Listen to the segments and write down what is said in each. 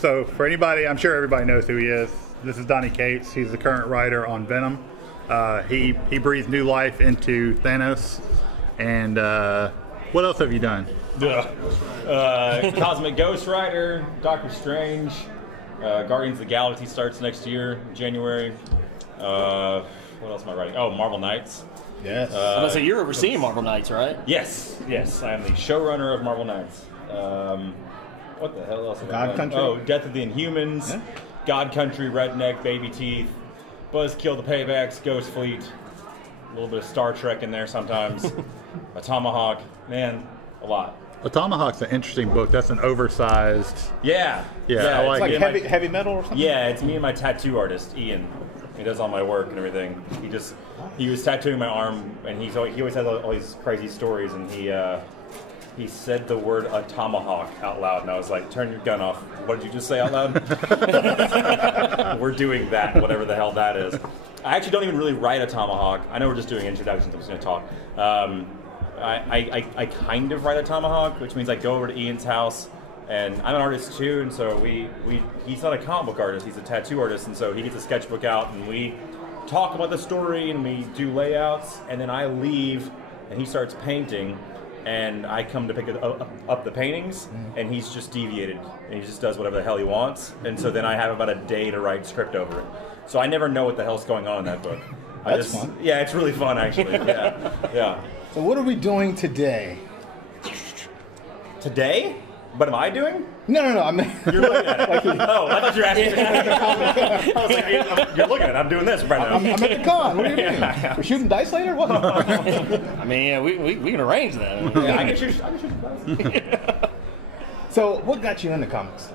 So for anybody, I'm sure everybody knows who he is. This is Donny Cates. He's the current writer on Venom. He breathed new life into Thanos. And what else have you done? Cosmic Ghost Rider, Doctor Strange, Guardians of the Galaxy starts next year, January. What else am I writing? Oh, Marvel Knights. Yes. So you're overseeing Marvel Knights, right? Yes. I am the showrunner of Marvel Knights. What the hell else have I done? God Country? Oh, Death of the Inhumans, Yeah. God Country, Redneck, Baby Teeth, Buzzkill the Paybacks, Ghost Fleet, a little bit of Star Trek in there sometimes, a Tomahawk, man, a lot. A Tomahawk's an interesting book. That's an oversized. Yeah. I like Like it. heavy metal or something? Yeah, it's me and my tattoo artist, Ian. He does all my work and everything. He was tattooing my arm, and he always has all these crazy stories, and he said the word a tomahawk out loud, and I was like, turn your gun off. What did you just say out loud? We're doing that, whatever the hell that is. I actually don't even really write a tomahawk. I know we're just doing introductions, I'm just going to talk. I kind of write a tomahawk, which means I go over to Ian's house, and I'm an artist too, and so he's not a comic book artist, he's a tattoo artist, and so he gets a sketchbook out, and we talk about the story, and we do layouts, and then I leave, and he starts painting, and I come to pick up the paintings, and he's just deviated, and he just does whatever the hell he wants, and so then I have about a day to write script over it. So I never know what the hell's going on in that book. That's fun. Yeah, it's really fun, actually. Yeah. So what are we doing today? Today? What am I doing? No. I mean, You're looking at it. Oh, I thought you were asking me. I was like, you're looking at it. I'm doing this right now. I'm at the con. What do you mean? We're shooting dice later? What? I mean, yeah, we can arrange that. Yeah, I can shoot. So what got you into comics?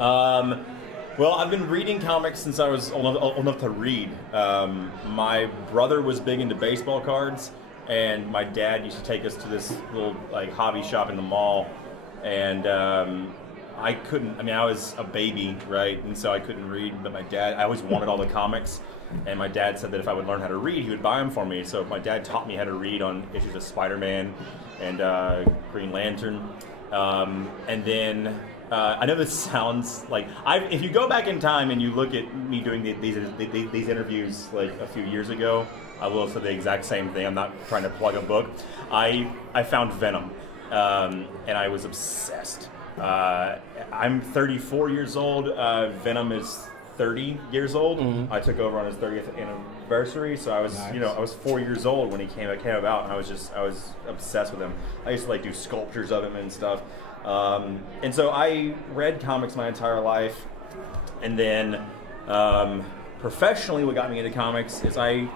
Well, I've been reading comics since I was old enough to read. My brother was big into baseball cards, and my dad used to take us to this little hobby shop in the mall. And I couldn't, I was a baby, right? And so I couldn't read, but I always wanted all the comics. And my dad said that if I would learn how to read, he would buy them for me. So my dad taught me how to read on issues of Spider-Man and Green Lantern. And then, I know this sounds like, if you go back in time and you look at me doing these interviews like a few years ago, I will say the exact same thing. I'm not trying to plug a book. I found Venom. And I was obsessed. I'm 34 years old. Venom is 30 years old. Mm-hmm. I took over on his 30th anniversary, so I was, nice. I was 4 years old when he came about, and I was obsessed with him. I used to do sculptures of him and stuff. And so I read comics my entire life, and then professionally, what got me into comics is I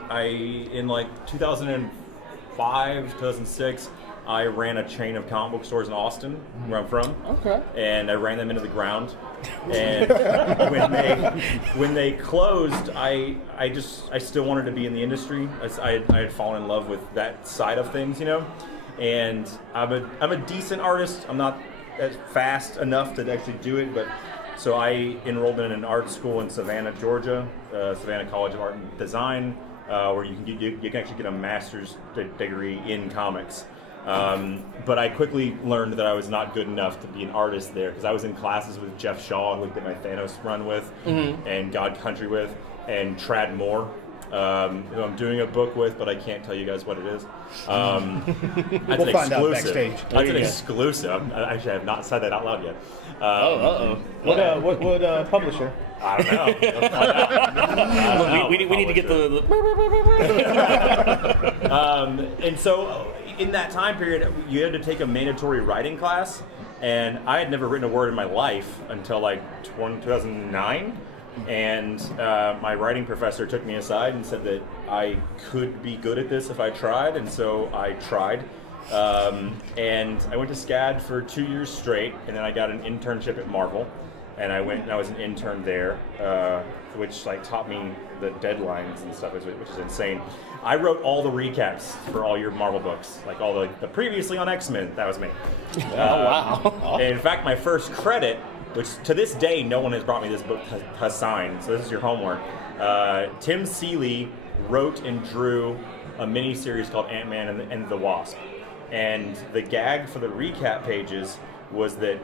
in 2005, 2006. I ran a chain of comic book stores in Austin, where I'm from. Okay. And I ran them into the ground. And when they closed, I still wanted to be in the industry. I had fallen in love with that side of things, And I'm a decent artist. I'm not as fast enough to actually do it, but so I enrolled in an art school in Savannah, Georgia, Savannah College of Art and Design, where you can actually get a master's degree in comics. But I quickly learned that I was not good enough to be an artist there, because I was in classes with Jeff Shaw, who I did my Thanos run with, and God Country with, and Trad Moore, who I'm doing a book with, but I can't tell you guys what it is. That's we'll find out backstage. That's an exclusive. I actually have not said that out loud yet. What publisher? I don't know. We need to get the and so in that time period, you had to take a mandatory writing class, and I had never written a word in my life until 2009. And my writing professor took me aside and said that I could be good at this if I tried, and so I tried. And I went to SCAD for 2 years straight, and then I got an internship at Marvel, and I went and I was an intern there, which taught me the deadlines and stuff, which is insane. I wrote all the recaps for all your Marvel books, all the previously on X-Men. That was me. Wow. In fact, my first credit, which to this day no one has brought me this book to sign, so this is your homework. Tim Seeley wrote and drew a mini-series called Ant-Man and the Wasp. And the gag for the recap pages was that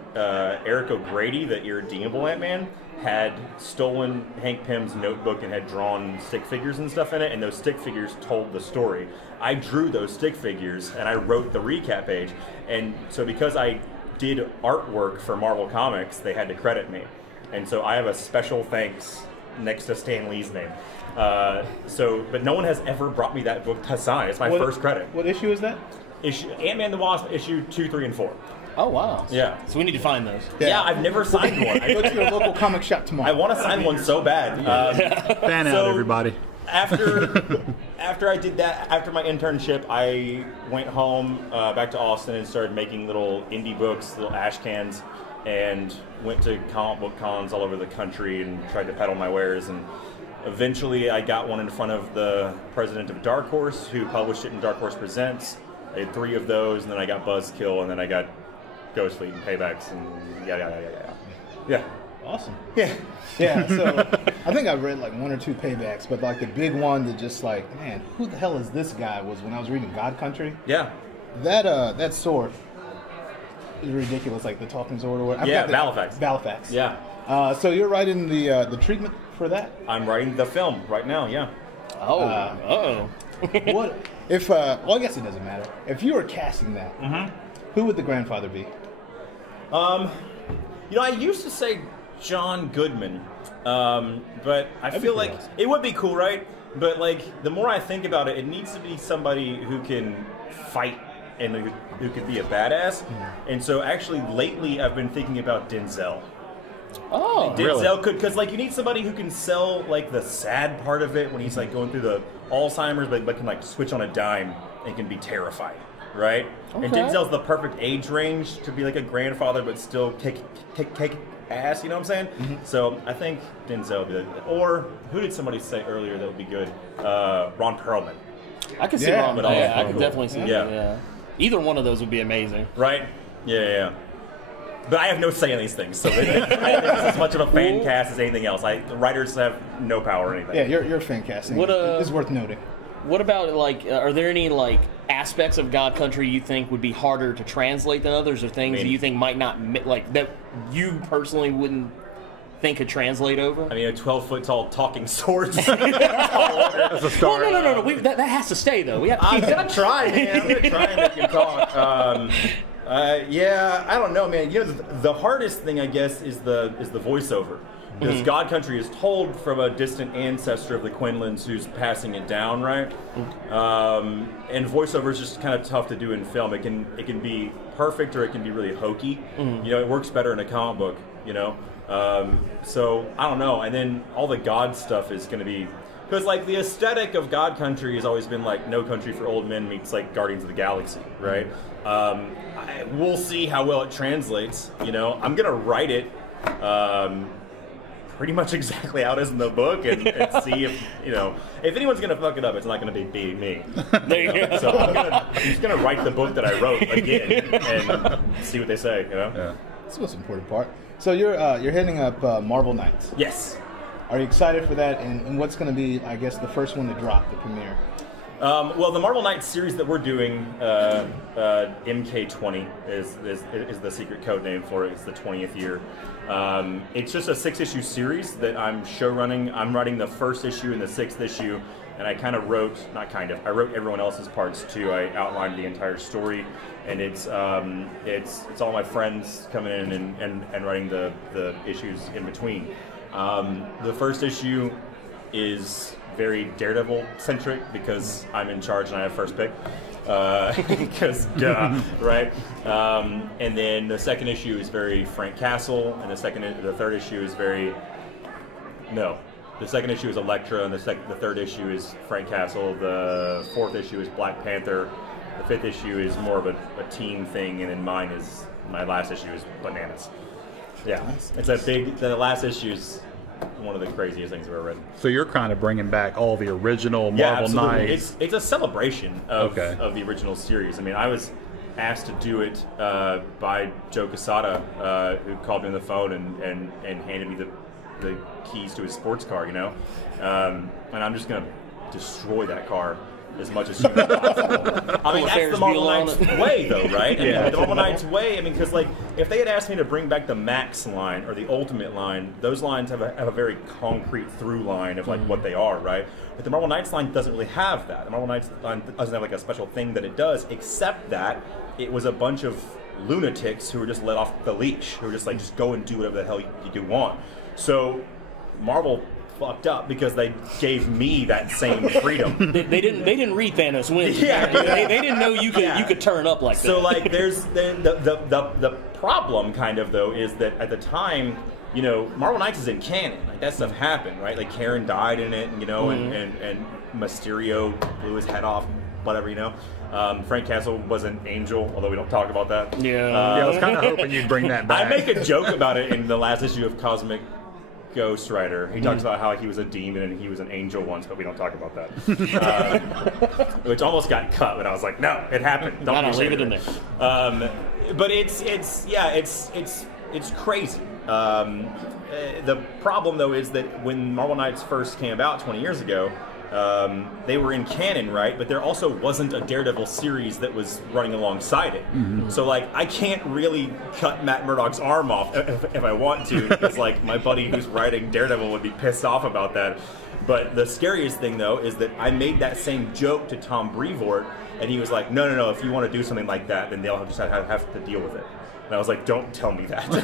Eric O'Grady, the irredeemable Ant-Man, had stolen Hank Pym's notebook and had drawn stick figures and stuff in it, and those stick figures told the story. I drew those stick figures, and I wrote the recap page, and so because I did artwork for Marvel Comics, they had to credit me. And so I have a special thanks next to Stan Lee's name. But no one has ever brought me that book to sign. It's my first credit. What issue is that? Ant-Man the Wasp, issue 2, 3, and 4. Oh, wow. Yeah. So we need to find those. Yeah, I've never signed one. Go to your local comic shop tomorrow. I want to sign one so bad. Fan out, everybody. After I did that, after my internship, I went home back to Austin and started making little indie books, little ash cans, and went to comic book cons all over the country and tried to peddle my wares. And eventually I got one in front of the president of Dark Horse, who published it in Dark Horse Presents. I had 3 of those, and then I got Buzzkill, and then I got Ghost Fleet and Paybacks, and yeah. Awesome. Yeah. Yeah, so I think I read like 1 or 2 Paybacks, but like the big one that just like, man, who the hell is this guy, was when I was reading God Country. Yeah. That sword is ridiculous, like the talking sword or what. Valifax. Yeah. So you're writing the treatment for that? I'm writing the film right now, yeah. What if well, I guess it doesn't matter. If you were casting that, who would the grandfather be? I used to say John Goodman, but I feel like it would be cool, right? But like the more I think about it, it needs to be somebody who can fight and who could be a badass. And so actually lately I've been thinking about Denzel. Oh, Denzel could, because like you need somebody who can sell like the sad part of it when he's like going through the Alzheimer's, but can like switch on a dime and can be terrified, right? Okay. And Denzel's the perfect age range to be like a grandfather, but still kick ass. You know what I'm saying? So I think Denzel would be or who did somebody say earlier that would be good? Ron Perlman. I could see Ron, but I could definitely see Yeah. that. Yeah. Either one of those would be amazing. Right? Yeah. But I have no say in these things, so it's as much of a fan cast as anything else. The writers have no power or anything. Yeah, you're fan casting. It's worth noting. What about like? Are there any like aspects of God Country you think would be harder to translate than others, or things that you think might not like that you personally wouldn't think could translate over? I mean, a 12-foot tall talking swords. That's a start. No. That has to stay though. We have to keep I'm gonna try, man. I'm gonna try and make him talk. Yeah, I don't know, man. The hardest thing, I guess, is the voiceover. Because God Country is told from a distant ancestor of the Quinlans who's passing it down, right? And voiceover is just kind of tough to do in film. It can be perfect or it can be really hokey. It works better in a comic book, So I don't know. And then all the God stuff is going to be, because like the aesthetic of God Country has always been like No Country for Old Men meets like Guardians of the Galaxy, right? We'll see how well it translates. I'm gonna write it pretty much exactly how it is in the book, and see if anyone's gonna fuck it up, it's not gonna be me. There you go. So I'm just gonna write the book that I wrote again and see what they say. Yeah. That's the most important part. So you're heading up Marvel Knights. Yes. Are you excited for that? And what's going to be, I guess, the first one to drop, the premiere? Well, the Marvel Knights series that we're doing, MK20 is the secret code name for it. It's the 20th year. It's just a 6-issue series that I'm show running. I'm writing the first issue and the 6th issue, and I kind of wrote, I wrote everyone else's parts too. I outlined the entire story, and it's all my friends coming in and writing the issues in between. The first issue is very Daredevil centric because I'm in charge and I have first pick. Because right? And then the second issue is very Frank Castle, and the third issue is the second issue is Elektra, and the third issue is Frank Castle. The fourth issue is Black Panther. The fifth issue is more of a teen thing, and then my last issue is Bananas. Yeah, it's the last issue is one of the craziest things I've ever written. So you're kind of bringing back all the original Marvel Knights. It's a celebration of the original series. I mean, I was asked to do it by Joe Quesada, who called me on the phone and handed me the keys to his sports car, and I'm just going to destroy that car. as much as humanly possible. I mean, that's the Marvel Knights way, though, right? I mean, the Marvel Knights way. I mean, because like, if they had asked me to bring back the Max line or the Ultimate line, those lines have a very concrete through line of like what they are, right? But the Marvel Knights line doesn't really have that. The Marvel Knights line doesn't have like a special thing that it does, except that it was a bunch of lunatics who were just let off the leash, who were just like, just go and do whatever the hell you want. So Marvel fucked up because they gave me that same freedom. They didn't read Thanos wins. They didn't know you could turn up like that. So like, there's the problem kind of though is that at the time, you know, Marvel Knights is in canon. Like that stuff happened, right? Like Karen died in it, you know, and Mysterio blew his head off, whatever, you know. Frank Castle was an angel, although we don't talk about that. Yeah, I was kind of hoping you'd bring that back. I make a joke about it in the last issue of Cosmic Ghost Rider. He talks about how he was a demon and he was an angel once, but we don't talk about that. Which almost got cut, but I was like, no, it happened. Don't leave it in there. But it's crazy. The problem though is that when Marvel Knights first came about 20 years ago, they were in canon, right? But there also wasn't a Daredevil series that was running alongside it. So, like, I can't really cut Matt Murdock's arm off if I want to, because, like, my buddy who's writing Daredevil would be pissed off about that. But the scariest thing, though, is that I made that same joke to Tom Brevoort, and he was like, no, if you want to do something like that, then they'll just have to deal with it. And I was like, don't tell me that. Do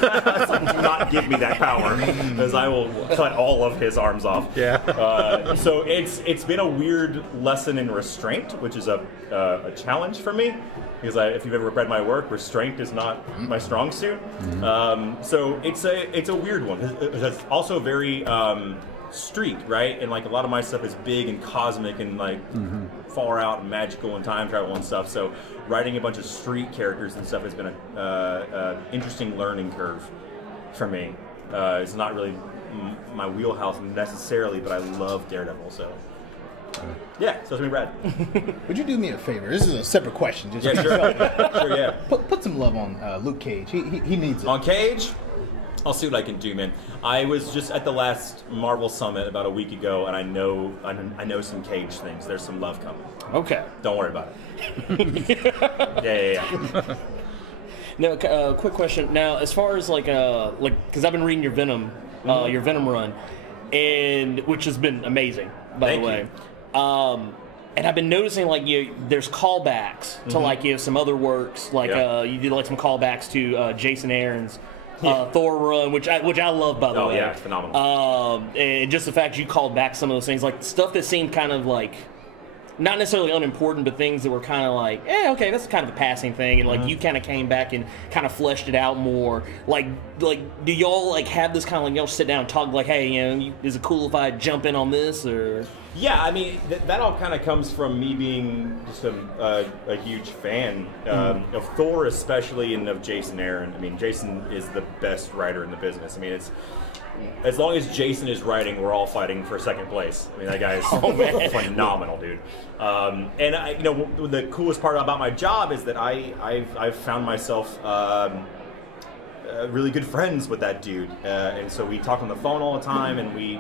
not give me that power, because I will cut all of his arms off. Yeah. So it's been a weird lesson in restraint, which is a challenge for me, because if you've ever read my work, restraint is not my strong suit. So it's a weird one. It's also very street, right? And like a lot of my stuff is big and cosmic and like far out and magical and time travel and stuff. So writing a bunch of street characters and stuff has been a interesting learning curve for me. It's not really my wheelhouse necessarily, but I love Daredevil, so yeah, so it's been rad. Would you do me a favor? This is a separate question. Just Yeah, sure. Sure, yeah. Put some love on Luke Cage. He needs it. On Cage? I'll see what I can do, man. I was just at the last Marvel Summit about a week ago, and I know some Cage things. There's some love coming. Okay. Don't worry about it. Yeah. Now, quick question. Now, as far as like, because I've been reading your Venom run, and which has been amazing, by the way. And I've been noticing like there's callbacks to like some other works, like you did like some callbacks to Jason Aaron's Thor run, which I love, by the way. Oh yeah, it's phenomenal. And just the fact you called back some of those things, like stuff that seemed kind of like not necessarily unimportant, but things that were kind of like, okay, that's kind of a passing thing, and like you kind of came back and kind of fleshed it out more. Like do y'all like have this kind of like y'all sit down and talk like, hey, is it cool if I jump in on this or? Yeah, I mean that all kind of comes from me being just a huge fan of Thor, especially, and of Jason Aaron. I mean, Jason is the best writer in the business. I mean, it's as long as Jason is writing, we're all fighting for second place. I mean, that guy is phenomenal, dude. And the coolest part about my job is that I've found myself really good friends with that dude, and so we talk on the phone all the time, and we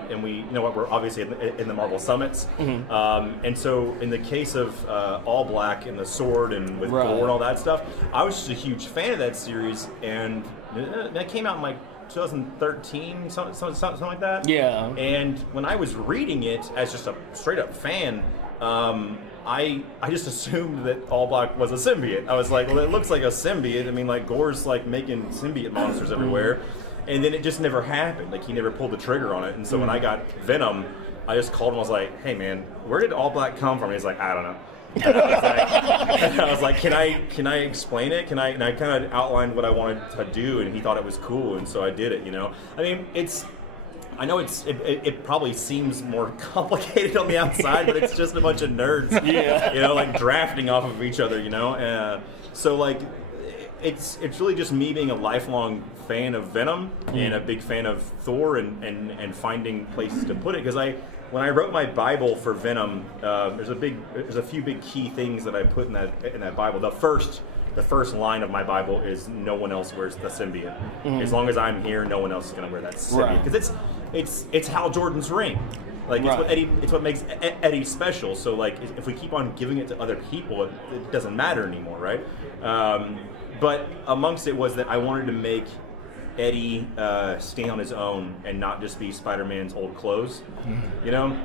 we're obviously in the Marvel Summits, and so in the case of All Black and the Sword and with Thor and all that stuff, I was just a huge fan of that series, and that came out in like 2013, something like that. Yeah. And when I was reading it as just a straight up fan, I just assumed that All Black was a symbiote. I was like, well, it looks like a symbiote. I mean, like Gore's like making symbiote monsters everywhere, and then it just never happened. Like he never pulled the trigger on it. And so when I got Venom, I just called him. I was like, hey man, where did All Black come from? He's like, I don't know. And I was like, can I explain it? And I kind of outlined what I wanted to do, and he thought it was cool, and so I did it. I mean, I know it probably seems more complicated on the outside, but it's just a bunch of nerds, like drafting off of each other, So like, it's really just me being a lifelong fan of Venom and a big fan of Thor, and finding places to put it, because when I wrote my Bible for Venom, there's a few big key things that I put in that Bible. The first line of my Bible is no one else wears the symbiote. As long as I'm here, no one else is going to wear that symbiote, because it's Hal Jordan's ring. Like it's what makes Eddie special. So like if we keep on giving it to other people, it doesn't matter anymore, right? But amongst it was that I wanted to make Eddie stand on his own and not just be Spider-Man's old clothes, you know.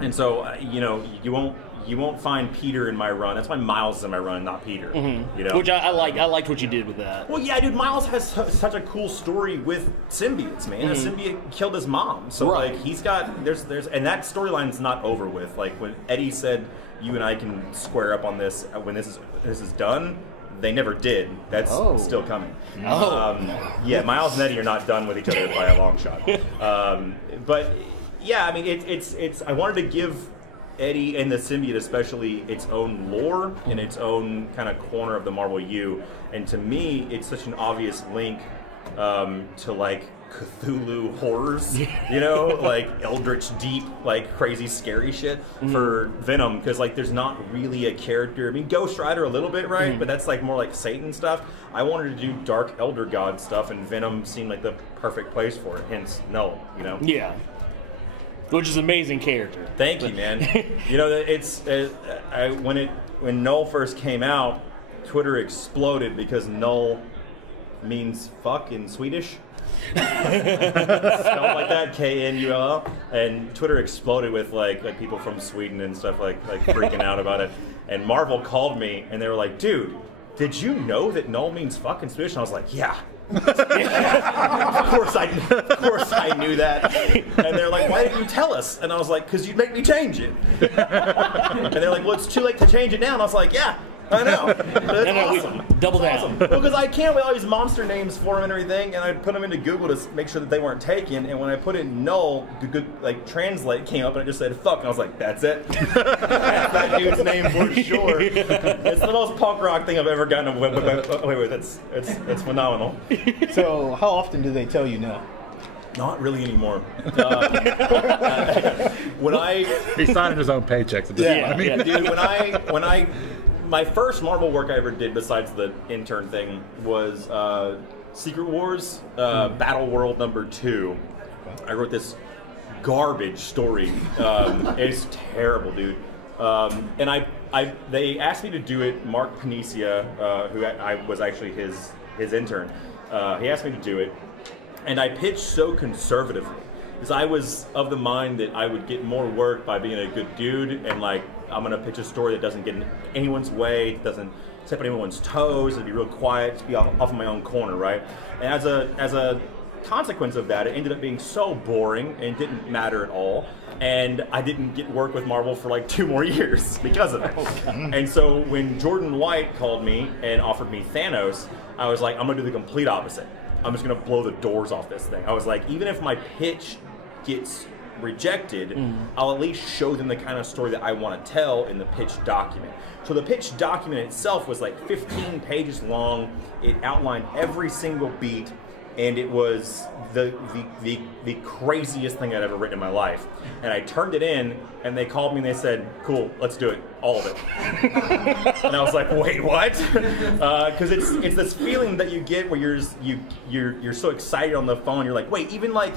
And so you won't find Peter in my run. That's why Miles is in my run, not Peter. You know, which I liked what you did with that. Well, yeah, dude, Miles has such a cool story with symbiotes, man. A symbiote killed his mom, so like he's got there's and that storyline's not over with. Like when Eddie said, "You and I can square up on this when this is done." They never did. That's still coming. Yeah, Miles and Eddie are not done with each other by a long shot. But yeah, I mean, it's. I wanted to give Eddie and the symbiote especially its own lore and its own kind of corner of the Marvel U. And to me, it's such an obvious link to like Cthulhu horrors, you know, like Eldritch Deep, like crazy scary shit for Venom, because like there's not really a character. I mean, Ghost Rider a little bit, right? But that's like more like Satan stuff. I wanted to do dark Elder God stuff, and Venom seemed like the perfect place for it. Hence Knull, you know. Yeah. Which is an amazing character. Thank you, man. You know, it's when Knull first came out, Twitter exploded because Knull means fuck in Swedish. Spelled like that, Knull, and Twitter exploded with like people from Sweden and stuff like freaking out about it. And Marvel called me and they were like, "Dude, did you know that Knull means fuck in Swedish?" And I was like, "Yeah." Of course I knew that. And they're like, "Why didn't you tell us?" And I was like, "Because you'd make me change it." And they're like, "Well, it's too late to change it now." And I was like, "Yeah, I know." That's awesome. Double down. Awesome. Well, because I came up with all these monster names for them and everything, and I put them into Google to make sure that they weren't taken. And when I put in Knull, like translate came up, and it just said "fuck," and I was like, "That's it. That's that dude's name for sure." It's the most punk rock thing I've ever gotten away with. It's phenomenal. So, how often do they tell you no? Not really anymore. When He's signing his own paychecks at this point. I mean, dude, when I my first Marvel work I ever did besides the intern thing was Secret Wars Battle World #2. I wrote this garbage story. It's terrible, dude. And they asked me to do it. Mark Panacea, who I was actually his intern, he asked me to do it. And I pitched so conservatively, because I was of the mind that I would get more work by being a good dude, and like I'm gonna pitch a story that doesn't get in anyone's way, doesn't step on anyone's toes, it'd be real quiet, to be off of my own corner, right? And as a consequence of that, it ended up being so boring and didn't matter at all. And I didn't get work with Marvel for like 2 more years because of it. And so when Jordan White called me and offered me Thanos, I was like, I'm gonna do the complete opposite. I'm just gonna blow the doors off this thing. I was like, even if my pitch gets rejected, I'll at least show them the kind of story that I want to tell in the pitch document. So the pitch document itself was like 15 pages long. It outlined every single beat, and it was the craziest thing I'd ever written in my life. And I turned it in, and they called me and they said, "Cool, let's do it, all of it." And I was like, "Wait, what?" Because it's this feeling that you get where you're so excited on the phone. You're like, "Wait, even like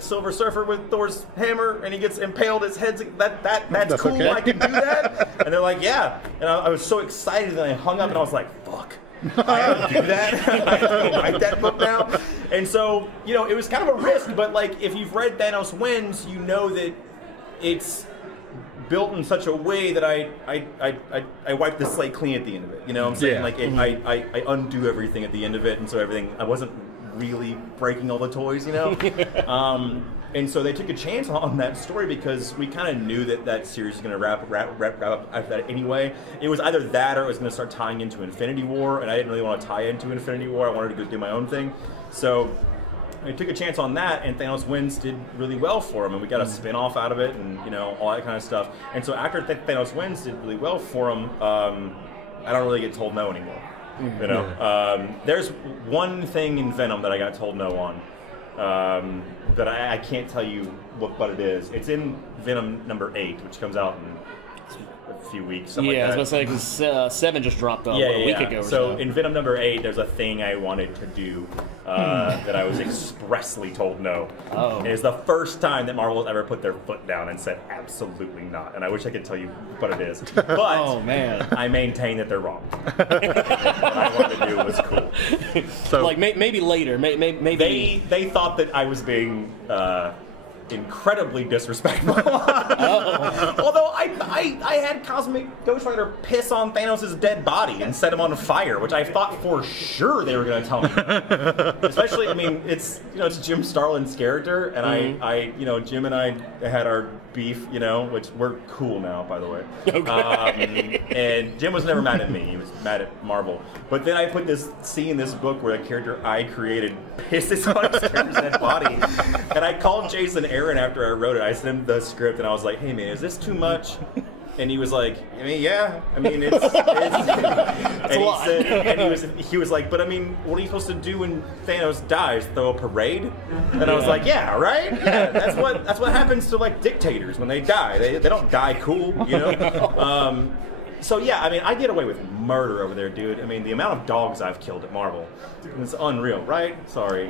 Silver Surfer with Thor's hammer, and he gets impaled. His head's that's cool. Okay. I can do that." And they're like, "Yeah." And I was so excited that I hung up, and I was like, "Fuck, I have to do that. I have to write that book now." And so, you know, it was kind of a risk, but like if you've read Thanos Wins, you know that it's built in such a way that I wipe the slate clean at the end of it. You know what I'm saying? Like I undo everything at the end of it, and so I wasn't really breaking all the toys, you know? And so they took a chance on that story because we kind of knew that series was going to wrap up after that anyway. It was either that or it was going to start tying into Infinity War, and I didn't really want to tie into Infinity War. I wanted to go do my own thing. So I took a chance on that, and Thanos Wins did really well for him, and we got a spin-off out of it, and you know, all that kind of stuff. And so after Thanos Wins did really well for him, I don't really get told no anymore. You know, there's one thing in Venom that I got told no on that I can't tell you what it is. It's in Venom #8, which comes out in few weeks. Something Yeah, like I was that. going to say, because 7 just dropped a week ago or so. In Venom #8, there's a thing I wanted to do that I was expressly told no. Oh. And it's the first time that Marvel has ever put their foot down and said absolutely not. And I wish I could tell you what it is. But oh, man. I maintain that they're wrong. What I wanted to do was cool. So, like, maybe later. Maybe they thought that I was being incredibly disrespectful. Although I had Cosmic Ghost Rider piss on Thanos' dead body and set him on fire, which I thought for sure they were going to tell me. Especially, I mean, it's Jim Starlin's character, and Jim and I had our beef, which we're cool now, by the way. Okay. And Jim was never mad at me; he was mad at Marvel. But then I put this scene in this book where a character I created pisses on his character's dead body, and I called Jason Aaron after I wrote it. I sent him the script, and I was like, "Hey man, is this too much?" And he was like, I mean, yeah. I mean, it's and a lot. And he was like, but I mean, what are you supposed to do when Thanos dies? Throw a parade? And I was like, yeah, right. Yeah, that's what happens to like dictators when they die. They don't die cool, So yeah, I mean, I get away with murder over there, dude. I mean, the amount of dogs I've killed at Marvel, it's unreal, right? Sorry.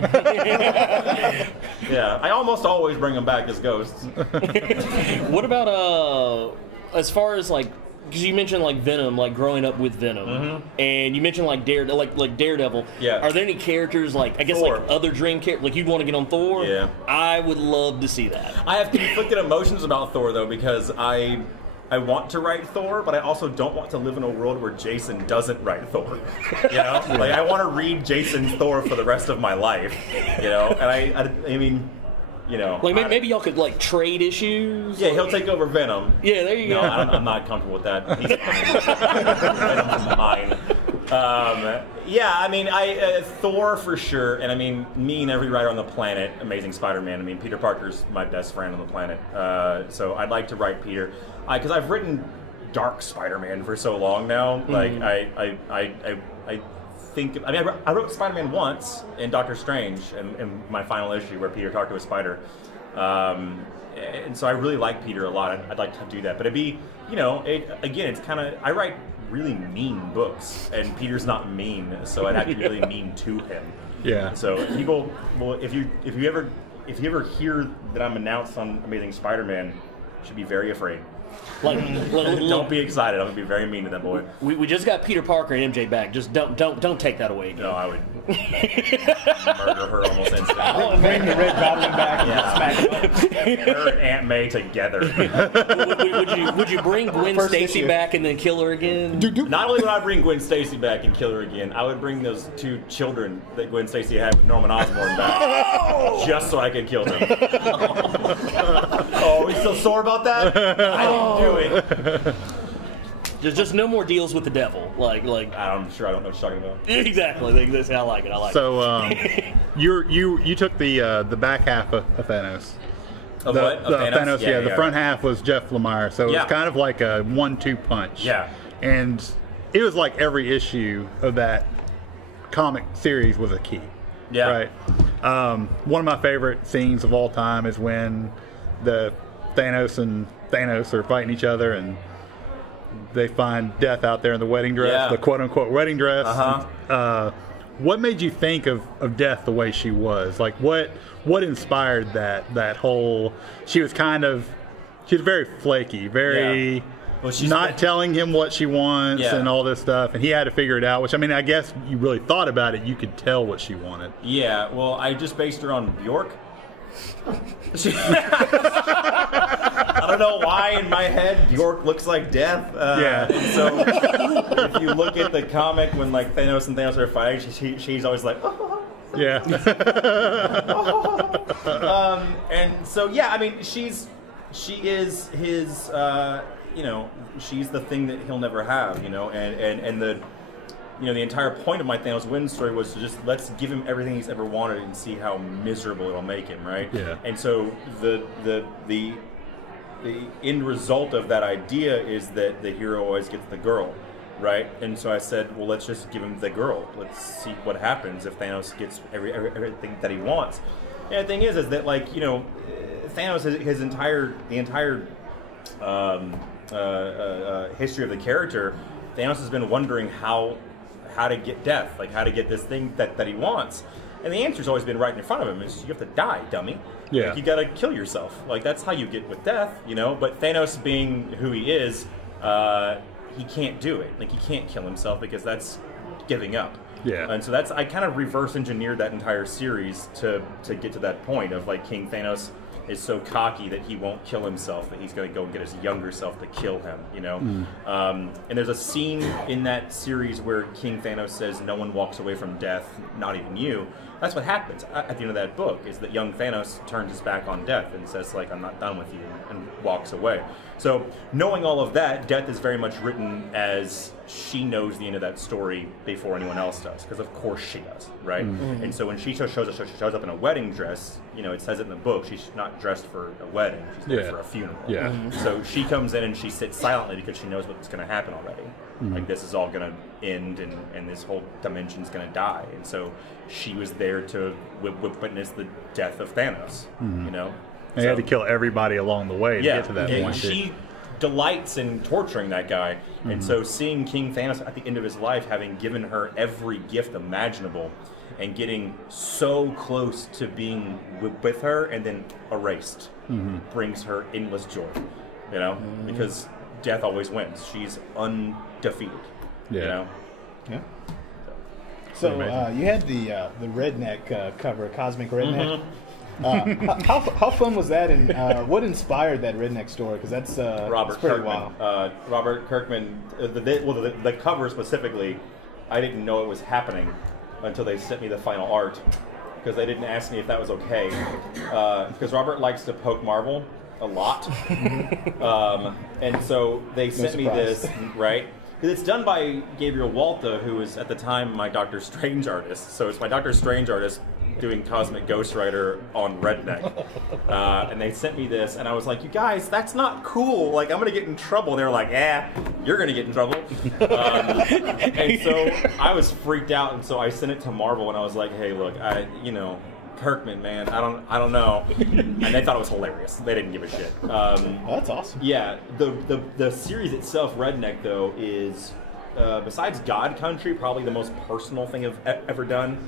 Yeah, I almost always bring them back as ghosts. What about as far as like, because you mentioned like Venom, like growing up with Venom, and you mentioned like Daredevil. Yeah. Are there any characters like Thor. like other dream characters like you'd want to get on Thor? Yeah. I would love to see that. I have conflicted emotions about Thor though, because I want to write Thor, but I also don't want to live in a world where Jason doesn't write Thor. Like I want to read Jason's Thor for the rest of my life. And I mean. Like maybe y'all could like trade issues. Yeah, he'll take over Venom. Yeah, there you go. No, I'm not comfortable with that. He's Venom's mine. Yeah, I mean, Thor for sure, and I mean, me and every writer on the planet, Amazing Spider-Man. I mean, Peter Parker's my best friend on the planet, so I'd like to write Peter, because I've written Dark Spider-Man for so long now. Like I think, I mean, I wrote Spider-Man once in Doctor Strange, in my final issue where Peter talked to a spider, and so I really like Peter a lot. I'd like to do that, but it'd be, again, it's kind of, I write really mean books, and Peter's not mean, so I'd have to be really mean to him. Yeah. So people, well, if you ever hear that I'm announced on Amazing Spider-Man, you should be very afraid. Like, don't be excited. I'm gonna be very mean to that boy. We just got Peter Parker and MJ back. Just don't take that away again. No, I would murder her almost instantly. Bring the Red Goblin back and smack him. Her and Aunt May together. would you bring Gwen Stacy back and then kill her again? Not only would I bring Gwen Stacy back and kill her again, I would bring those 2 children that Gwen Stacy had with Norman Osborn back, just so I could kill them. Oh, are we still sore about that? I didn't do it. Just no more deals with the devil. Like I'm sure I don't know what you're talking about. Exactly. That's how I like it. So you took the back half of Thanos. Of what? Of Thanos? Yeah, the front half was Jeff Lemire, so it was kind of like a 1-2 punch. Yeah. And it was like every issue of that comic series was a key. Yeah. Right. One of my favorite scenes of all time is when the Thanos are fighting each other, and they find Death out there in the wedding dress, the quote-unquote wedding dress. What made you think of Death the way she was? Like, what inspired that whole... She was very flaky, very... Well, she's not telling him what she wants and all this stuff, and he had to figure it out, which, I mean, I guess you really thought about it, you could tell what she wanted. Yeah, well, I just based her on Bjork. I don't know why in my head Bjork looks like Death. And so if you look at the comic when like Thanos and Thanos are fighting, she's always like, oh. Yeah. And so yeah, I mean she is his. She's the thing that he'll never have. And the. The entire point of my Thanos win story was to just let's give him everything he's ever wanted and see how miserable it'll make him, right? Yeah. And so the end result of that idea is that the hero always gets the girl, right? And so I said, well, let's just give him the girl. Let's see what happens if Thanos gets everything that he wants. And the thing is that like Thanos the entire history of the character, Thanos has been wondering how to get death, like how to get this thing that he wants. And the answer's always been right in front of him, is you have to die, dummy. Yeah. Like, you gotta kill yourself. Like, that's how you get with death, you know? But Thanos, being who he is, he can't do it. Like, he can't kill himself because that's giving up. Yeah. And so I kind of reverse engineered that entire series to get to that point of, like, King Thanos is so cocky that he won't kill himself, that he's going to go and get his younger self to kill him, you know? And there's a scene in that series where King Thanos says, no one walks away from death, not even you. That's what happens at the end of that book, is that young Thanos turns his back on death and says, like, I'm not done with you, and walks away. So knowing all of that, death is very much written as she knows the end of that story before anyone else does, because of course she does, right? And so when she shows up in a wedding dress, you know, it says it in the book, she's not dressed for a wedding, she's there for a funeral. So she comes in and she sits silently because she knows what's going to happen already. Like, this is all going to end, and this whole dimension's going to die. And so she was there to witness the death of Thanos, you know? They had to kill everybody along the way to get to that point. She delights in torturing that guy. And so seeing King Thanos at the end of his life, having given her every gift imaginable and getting so close to being with her and then erased, brings her endless joy, you know? Because death always wins. She's undefeated, you know? Yeah. So you had the redneck cover, Cosmic Redneck. How fun was that, and what inspired that redneck story? Because that's Robert pretty Kirkman. wild. Robert Kirkman. The cover specifically, I didn't know it was happening until they sent me the final art, because they didn't ask me if that was okay. Because Robert likes to poke Marvel a lot, and so they sent me this, right? Because it's done by Gabriel Walta, who was at the time my Doctor Strange artist. So it's my Doctor Strange artist doing Cosmic Ghost Rider on Redneck. And they sent me this, and I was like, you guys, that's not cool. Like, I'm going to get in trouble. And they were like, you're going to get in trouble. And so I was freaked out, and so I sent it to Marvel, and I was like, hey, look, Kirkman, man, I don't know. And they thought it was hilarious. They didn't give a shit. That's awesome. Yeah, the series itself, Redneck, though, is, besides God Country, probably the most personal thing I've ever done.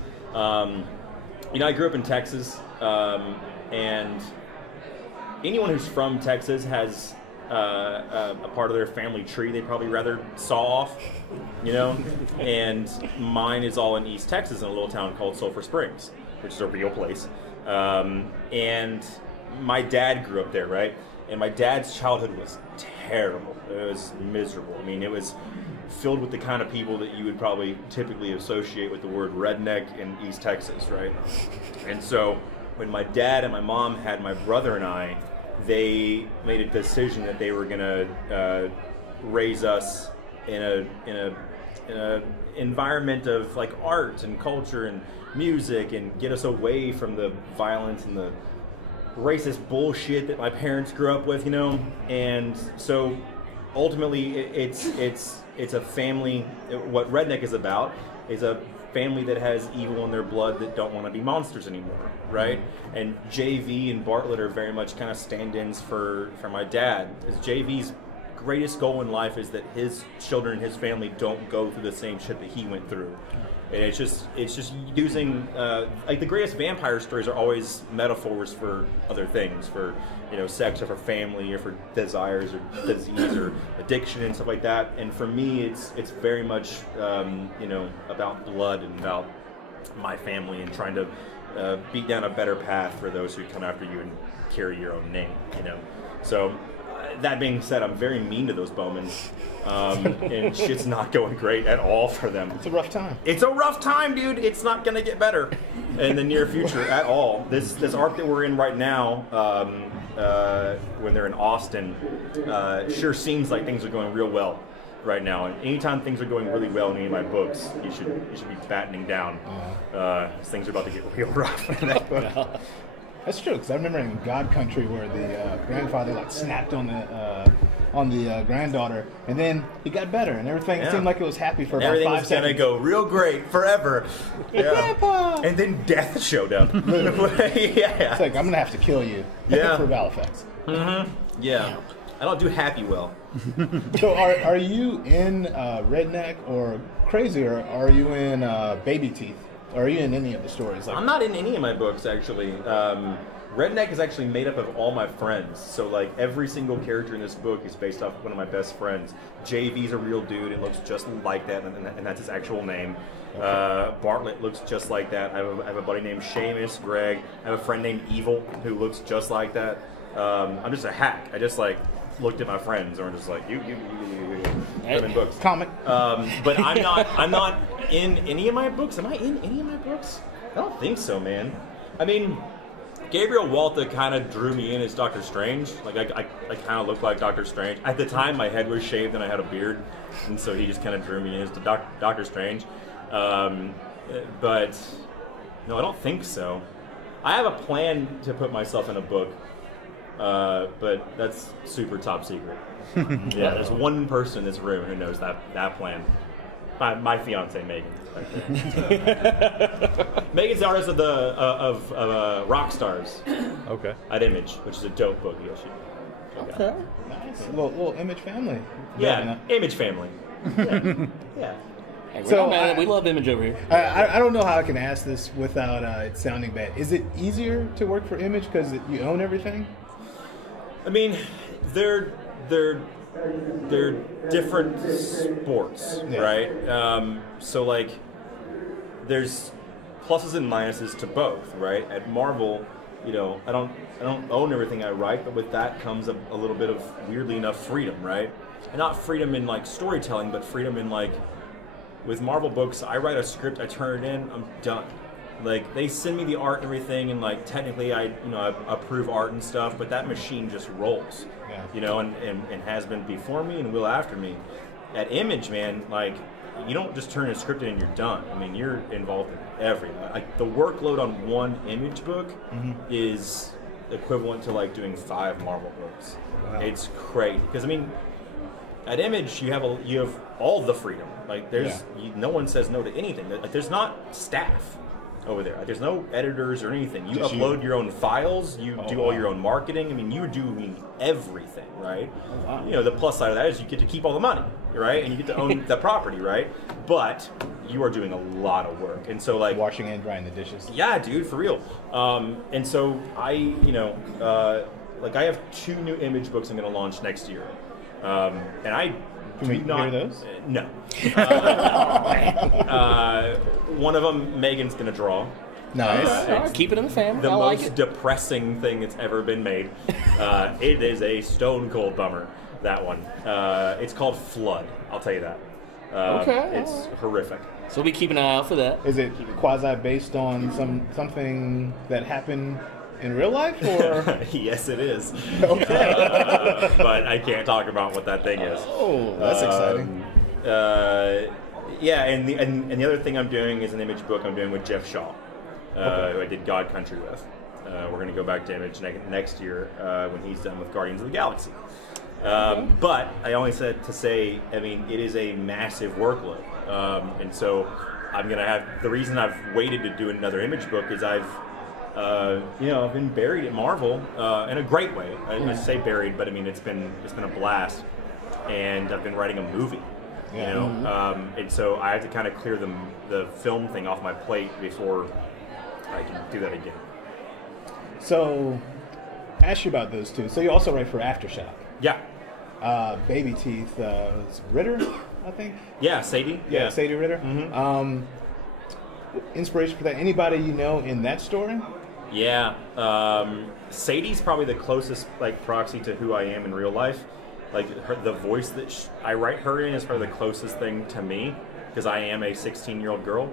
You know, I grew up in Texas, and anyone who's from Texas has a part of their family tree they'd probably rather saw off, you know? And mine is all in East Texas in a little town called Sulphur Springs, which is a real place. And my dad grew up there, right? And my dad's childhood was terrible. It was miserable. I mean, it was filled with the kind of people that you would probably typically associate with the word redneck in East Texas, right? And so when my dad and my mom had my brother and I, they made a decision that they were going to raise us in a environment of, like, art and culture and music, and get us away from the violence and the racist bullshit that my parents grew up with, you know? And so ultimately it's a family. What Redneck is about is a family that has evil in their blood that don't want to be monsters anymore, right? And JV and Bartlett are very much kind of stand-ins for my dad, because JV's greatest goal in life is that his children and his family don't go through the same shit that he went through. And it's just using, like, the greatest vampire stories are always metaphors for other things, for, you know, sex, or for family, or for desires or disease or addiction and stuff like that. And for me, it's very much, you know, about blood and about my family, and trying to beat down a better path for those who come after you and carry your own name, you know. So that being said, I'm very mean to those Bowmans. And shit's not going great at all for them. It's a rough time. It's a rough time, dude. It's not going to get better in the near future at all. This arc that we're in right now, when they're in Austin, sure seems like things are going real well right now. And anytime things are going really well in any of my books, you should be battening down. Things are about to get real rough in that book. That's true, because I remember in God Country where the grandfather, like, snapped on the granddaughter, and then he got better, and everything seemed like it was happy for about 5 seconds. Everything was gonna go real great forever. Grandpa! And then death showed up. It's like, I'm gonna have to kill you. For Valifex. Yeah. I don't do happy well. So are you in Redneck or Crazy, or are you in Baby Teeth? Or are you in any of the stories? I'm not in any of my books, actually. Redneck is actually made up of all my friends. So, like, every single character in this book is based off one of my best friends. JV's a real dude. It looks just like that, and that's his actual name. Bartlett looks just like that. I have a buddy named Seamus, Greg. I have a friend named Evil who looks just like that. I'm just a hack. I just, like, looked at my friends and were just like, you put them in books. Comic. But I'm not in any of my books. Am I in any of my books? I don't think so, man. I mean, Gabriel Walta kind of drew me in as Doctor Strange. Like, I kind of looked like Doctor Strange. At the time, my head was shaved and I had a beard, and so he just kind of drew me in as Doctor Strange. But no, I don't think so. I have a plan to put myself in a book, but that's super top secret. Yeah, there's one person in this room who knows that plan. My fiance Megan. Megan's the artist of Rock Stars. Okay. At Image, which is a dope book. You should. Okay. Nice. A little Image family. Yeah, Image family. Yeah. Hey, so man, we love Image over here. I don't know how I can ask this without it sounding bad. Is it easier to work for Image because you own everything? I mean, they're different sports, right? So like, there's pluses and minuses to both, right? At Marvel, you know, I don't own everything I write, but with that comes a little bit of, weirdly enough, freedom, right? And not freedom in like storytelling, but freedom in like, with Marvel books, I write a script, I turn it in, I'm done. Like, they send me the art and everything, and like technically I approve art and stuff, but that machine just rolls. Yeah. You know, and has been before me and will after me. At Image, man, like, you don't just turn a script in and you're done. I mean, you're involved in everything. Like, the workload on one Image book is equivalent to like doing 5 Marvel books. Wow. It's crazy because I mean, at Image you have all the freedom. Like, there's no one says no to anything. Like, there's not staff over there. Like, there's no editors or anything. You upload your own files. You do all your own marketing. I mean, you're doing everything, right? Oh, wow. You know, the plus side of that is you get to keep all the money, right? And you get to own the property, right? But you are doing a lot of work. And so, like, washing and drying the dishes. Yeah, dude, for real. And so I have 2 new Image books I'm going to launch next year. And I Can we hear those? No. One of them, Megan's going to draw. Nice. Keep it in the family. The most depressing thing that's ever been made. It is a stone cold bummer, that one. It's called Flood, I'll tell you that. It's horrific. So we'll be keeping an eye out for that. Is it quasi based on something that happened in real life, or? Yes, it is. Okay. But I can't talk about what that thing is. Oh, that's exciting. Yeah, and the other thing I'm doing is an Image book I'm doing with Jeff Shaw, who I did God Country with. We're going to go back to Image next year when he's done with Guardians of the Galaxy. But I only said to say, I mean, it is a massive workload. And so I'm going to have, the reason I've waited to do another Image book is I've been buried at Marvel in a great way. I say buried, but I mean, it's been a blast. And I've been writing a movie. You know, and so I have to kind of clear the film thing off my plate before I can do that again. So, ask you about those 2. So you also write for Aftershock. Yeah. Baby Teeth, Ritter, I think. Yeah, Sadie. Yeah, Sadie Ritter. Mm-hmm. Inspiration for that? Anybody you know in that story? Yeah, Sadie's probably the closest like proxy to who I am in real life. Like, the voice that I write her in is probably the closest thing to me, because I am a 16-year-old girl.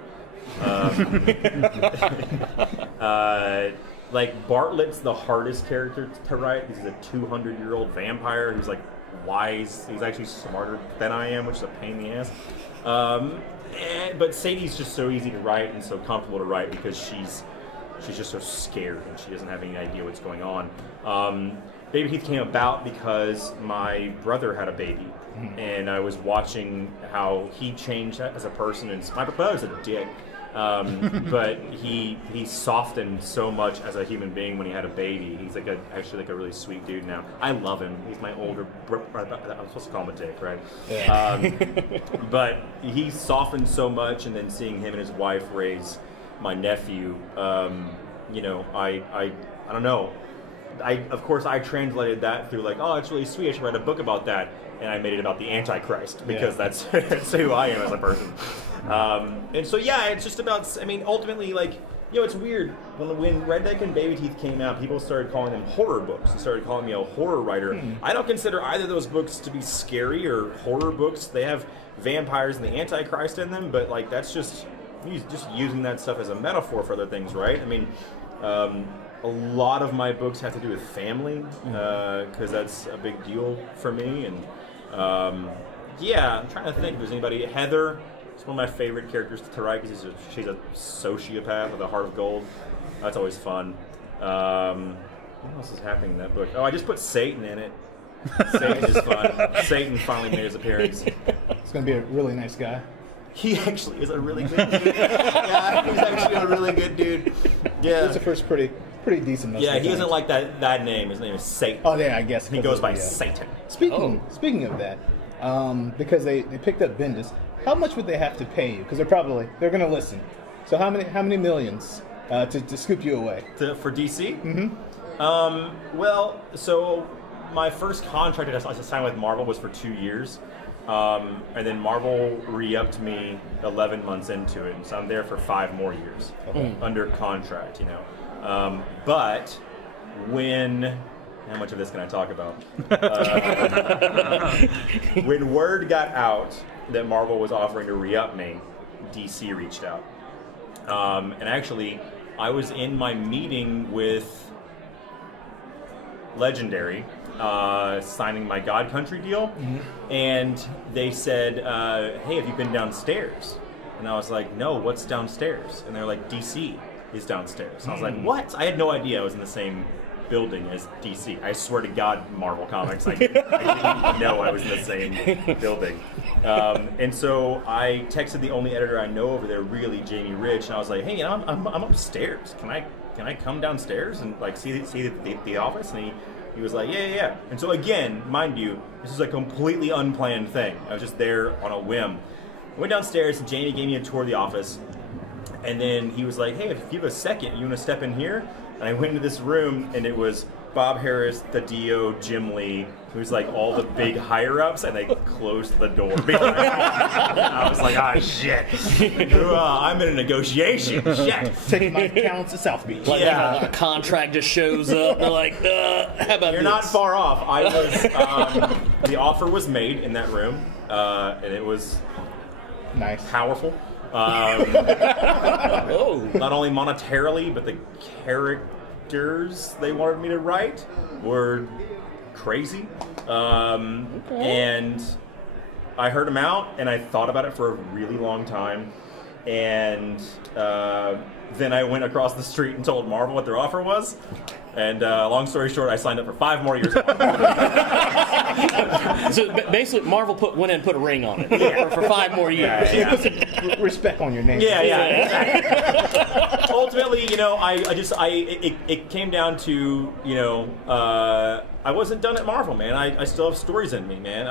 Like, Bartlett's the hardest character to write. He's a 200-year-old vampire who's, like, wise. He's actually smarter than I am, which is a pain in the ass. But Sadie's just so easy to write and so comfortable to write because she's just so scared and she doesn't have any idea what's going on. Baby Teeth came about because my brother had a baby, and I was watching how he changed as a person. And my brother was a dick. But he softened so much as a human being when he had a baby. He's like actually a really sweet dude now. I love him. He's my older brother. I'm supposed to call him a dick, right? Yeah. But he softened so much, and then seeing him and his wife raise my nephew, you know, I don't know. Of course, I translated that through like, oh, it's really sweet. I should write a book about that, and I made it about the Antichrist because that's who I am as a person. And so yeah, it's just about. I mean, ultimately, like, you know, it's weird when Redneck and Baby Teeth came out. People started calling them horror books. They started calling me a horror writer. I don't consider either of those books to be scary or horror books. They have vampires and the Antichrist in them, but like that's just using that stuff as a metaphor for other things, right? I mean. A lot of my books have to do with family, because that's a big deal for me. And yeah, I'm trying to think if there's anybody. Heather is one of my favorite characters to write because she's a sociopath with a heart of gold. That's always fun. What else is happening in that book? Oh, I just put Satan in it. Satan is fun. Satan finally made his appearance. He's going to be a really nice guy. He actually is a really good dude. Yeah, he's actually a really good dude. Yeah. It's the first pretty decent. Yeah, he doesn't like that name. His name is Satan. Oh, yeah, I guess. He goes by Satan. Speaking of that, because they picked up Bendis, how much would they have to pay you? Because they're going to listen. So how many millions to scoop you away? For DC? Mm-hmm. Well, so my first contract I signed with Marvel was for 2 years. And then Marvel re-upped me 11 months into it, and so I'm there for 5 more years under contract, you know. But how much of this can I talk about? When word got out that Marvel was offering to re-up me, DC reached out. And actually, I was in my meeting with Legendary, signing my God Country deal, and they said, hey, have you been downstairs? And I was like, no, what's downstairs? And they're like, DC is downstairs. And I was like, what? I had no idea I was in the same building as DC. I swear to God, Marvel Comics, I didn't know I was in the same building. And so I texted the only editor I know over there, really, Jamie Rich, and I was like, hey, I'm upstairs. Can I come downstairs and like see the office? And he was like, yeah. And so again, mind you, this is a completely unplanned thing. I was just there on a whim. I went downstairs and Jamie gave me a tour of the office. And then he was like, hey, if you have a second, you want to step in here? And I went into this room, and it was Bob Harris, the Dio, Jim Lee, who's like all the big higher-ups, and they closed the door. I was like, shit. I'm in a negotiation. Shit. Taking my accounts to South Beach. Like a contract just shows up. They're like, how about You're this? not far off. I was. The offer was made in that room, and it was nice, powerful. Not only monetarily, but the characters they wanted me to write were crazy. And I heard them out, and I thought about it for a really long time. And then I went across the street and told Marvel what their offer was. And long story short, I signed up for 5 more years. So basically, Marvel went in and put a ring on it for 5 more years. Yeah. Put some respect on your name. Yeah, exactly. Ultimately, you know, it came down to, you know, I wasn't done at Marvel, man. I still have stories in me, man.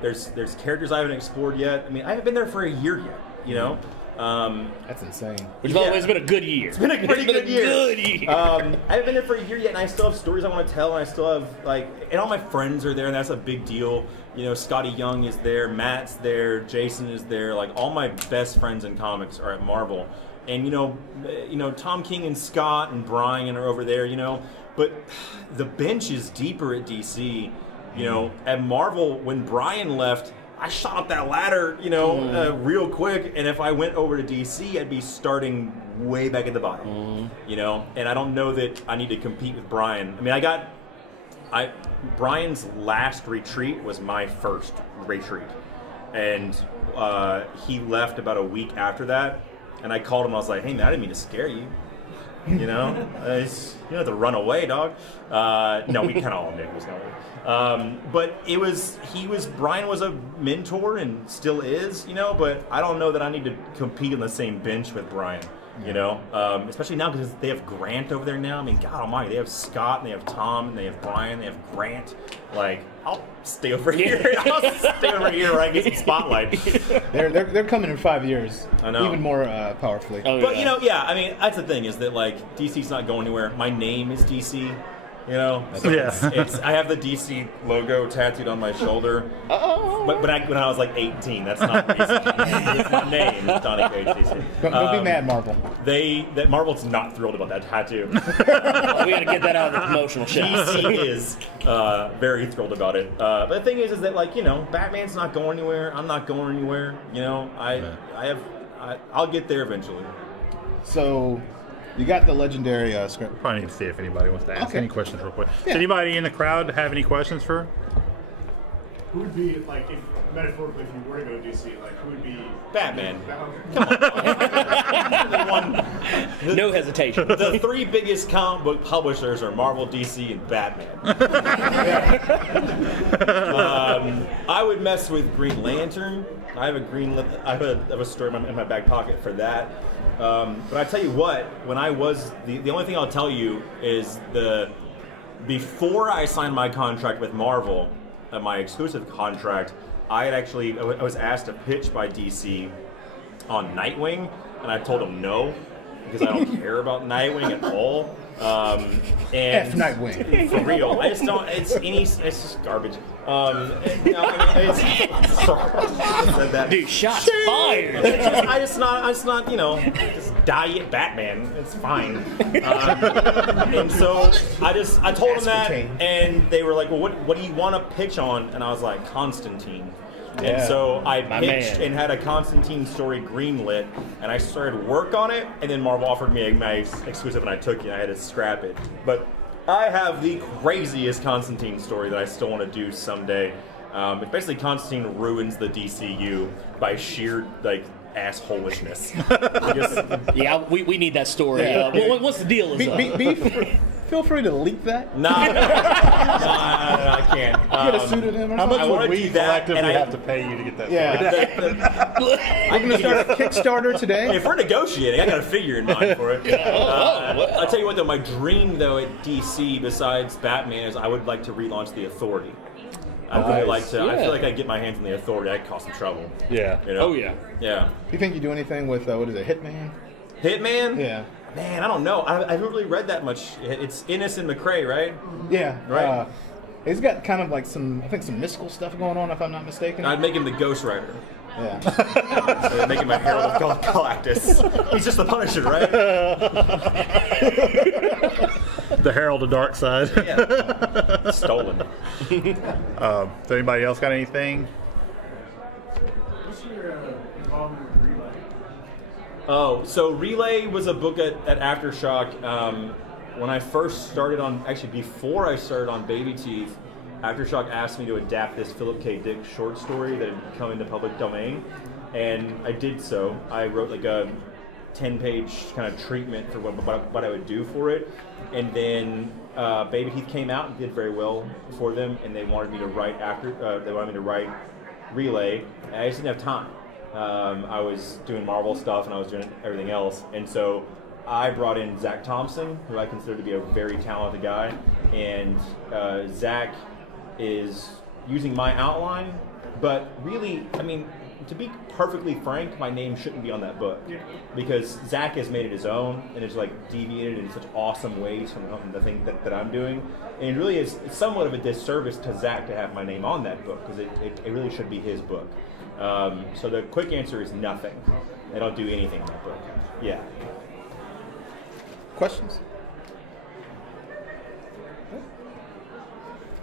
There's characters I haven't explored yet. I mean, I haven't been there for a year yet, you know. That's insane. Which, by the way, has been a good year. It's been a pretty good year. I haven't been there for a year yet, and I still have stories I want to tell, and I still have, like, and all my friends are there, and that's a big deal. You know, Scotty Young is there, Matt's there, Jason is there. Like, all my best friends in comics are at Marvel. And, you know, Tom King and Scott and Brian are over there, you know. But the bench is deeper at DC. You know, at Marvel, when Brian left, I shot up that ladder, you know, real quick, and if I went over to DC, I'd be starting way back at the bottom, you know, and I don't know that I need to compete with Brian. I mean, Brian's last retreat was my first retreat, and he left about a week after that, and I called him, I was like, hey man, I didn't mean to scare you. You know, you don't have to run away, dog. No, we kind of all knew he was going. But Brian was a mentor and still is, you know. But I don't know that I need to compete on the same bench with Brian. You know, especially now because they have Grant over there now. I mean, God Almighty, they have Scott, and they have Tom, and they have Brian, they have Grant. Like, I'll stay over here. I'll stay over here where I get some spotlight. They're coming in 5 years. I know, even more powerfully. Oh, but you know, yeah. I mean, that's the thing is that like DC's not going anywhere. My name is DC. You know, so I have the DC logo tattooed on my shoulder. But when I was like 18, that's not DC. It's my name. It's Donny Cates DC. Don't be mad, Marvel. Marvel's not thrilled about that tattoo. We got to get that out of the promotional shot. DC is very thrilled about it. But the thing is that like, you know, Batman's not going anywhere. I'm not going anywhere. You know, I'll get there eventually. So. You got the legendary script. Probably need to see if anybody wants to ask any questions real quick. Yeah. Does anybody in the crowd have any questions for her? Who would be, like, metaphorically, if you were to go to DC, like, who would be... Batman. Come on. No hesitation. The three biggest comic book publishers are Marvel, DC, and Batman. I would mess with Green Lantern. I have a story in my back pocket for that. But I tell you what, when I was the only thing I'll tell you is before I signed my contract with Marvel, my exclusive contract, I was asked to pitch by DC on Nightwing, and I told them no because I don't care about Nightwing at all. And F Nightwing. For real. I just don't, it's just garbage. Said that. Dude, shots fired. I just not, you know, just diet Batman. It's fine. And so I told them that, and they were like, well, what do you want to pitch on? And I was like, Constantine. And so I pitched and had a Constantine story greenlit, and I started work on it, and then Marvel offered me my exclusive, and I took it, and I had to scrap it. But I have the craziest Constantine story that I still want to do someday. Basically, Constantine ruins the DCU by sheer, like, assholishness. Yeah, we need that story. What's the deal? Feel free to leak that. No, I can't. Get a pseudonym or something. How much would we collectively have to pay you to get that? Yeah. We're going to start a Kickstarter today. If we're negotiating, I got a figure in mind for it. I'll tell you what, though, my dream, though, at DC, besides Batman, is I would like to relaunch the Authority. I really like to. I feel like I get my hands on the Authority, I'd cause some trouble. Yeah. You know? Oh yeah. Yeah. Do you think you do anything with what is it, Hitman? Hitman? Yeah. Man, I don't know. I haven't really read that much. It's Innocent McCrae, right? Yeah. Right. He's got kind of like some mystical stuff going on, if I'm not mistaken. I'd make him the Ghost Rider. Yeah. So make him a Herald of Galactus. He's just the Punisher, right? The Herald of Dark Side. Yeah. Stolen. So anybody else got anything? What's your involvement with Relay? Oh, so Relay was a book at Aftershock. When I first started before I started on Baby Teeth, Aftershock asked me to adapt this Philip K. Dick short story that had come into public domain, and I did so. I wrote like a 10-page kind of treatment for what I would do for it, and then Baby Teeth came out and did very well for them, and they wanted me to write Relay, and I just didn't have time. I was doing Marvel stuff and I was doing everything else, and so I brought in Zach Thompson, who I consider to be a very talented guy, and Zach is using my outline, but really, I mean, to be perfectly frank, my name shouldn't be on that book, because Zach has made it his own, and it's like deviated in such awesome ways from the thing that I'm doing, and it really is somewhat of a disservice to Zach to have my name on that book, because it really should be his book. So the quick answer is nothing. I don't do anything in that book. Yeah. Questions?